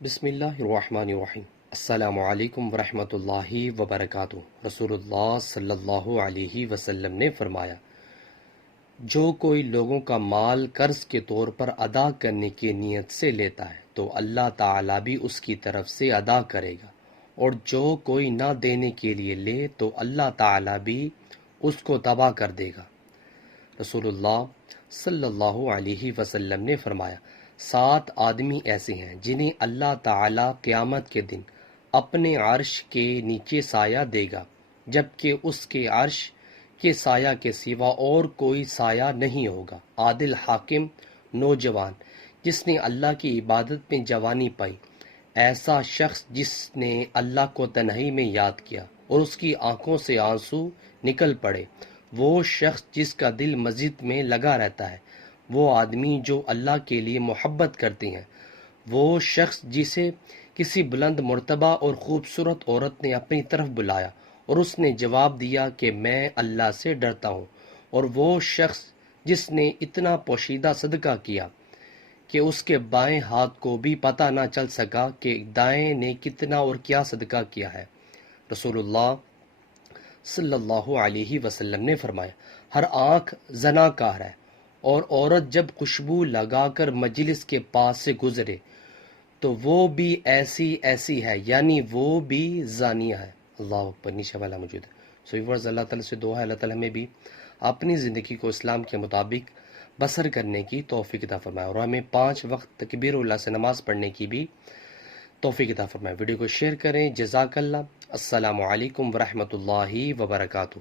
بسم اللہ الرحمن الرحیم۔ السلام علیکم ورحمۃ اللہ وبرکاتہ۔ رسول اللہ صلی اللہ علیہ وسلم نے فرمایا، جو کوئی لوگوں کا مال قرض کے طور پر ادا کرنے کی نیت سے لیتا ہے تو اللہ تعالیٰ بھی اس کی طرف سے ادا کرے گا، اور جو کوئی نہ دینے کے لیے لے تو اللہ تعالیٰ بھی اس کو تباہ کر دے گا۔ رسول اللہ صلی اللہ علیہ وسلم نے فرمایا، 7 آدمی ایسے ہیں جنہیں اللہ تعالیٰ قیامت کے دن اپنے عرش کے نیچے سایہ دے گا، جبکہ اس کے عرش کے سایہ کے سوا اور کوئی سایہ نہیں ہوگا۔ عادل حاکم، نوجوان جس نے اللہ کی عبادت میں جوانی پائی، ایسا شخص جس نے اللہ کو تنہائی میں یاد کیا اور اس کی آنکھوں سے آنسو نکل پڑے، وہ شخص جس کا دل مسجد میں لگا رہتا ہے، وہ آدمی جو اللہ کے لیے محبت کرتے ہیں، وہ شخص جسے کسی بلند مرتبہ اور خوبصورت عورت نے اپنی طرف بلایا اور اس نے جواب دیا کہ میں اللہ سے ڈرتا ہوں، اور وہ شخص جس نے اتنا پوشیدہ صدقہ کیا کہ اس کے بائیں ہاتھ کو بھی پتہ نہ چل سکا کہ دائیں نے کتنا اور کیا صدقہ کیا ہے۔ رسول اللہ صلی اللہ علیہ وسلم نے فرمایا، ہر آنکھ زناکار ہے، اور عورت جب خوشبو لگا کر مجلس کے پاس سے گزرے تو وہ بھی ایسی ہے، یعنی وہ بھی زانیہ ہے۔ اللہ اکبر، نیچے والا موجود ہے۔ سو ویورز، اللہ تعالیٰ سے دعا ہے اللہ تعالیٰ ہمیں بھی اپنی زندگی کو اسلام کے مطابق بسر کرنے کی توفیق عطا فرمائے، اور ہمیں 5 وقت تکبیر اللہ سے نماز پڑھنے کی بھی توفیق عطا فرمائے۔ ویڈیو کو شیئر کریں۔ جزاک اللہ۔ السلام علیکم ورحمۃ اللہ وبرکاتہ۔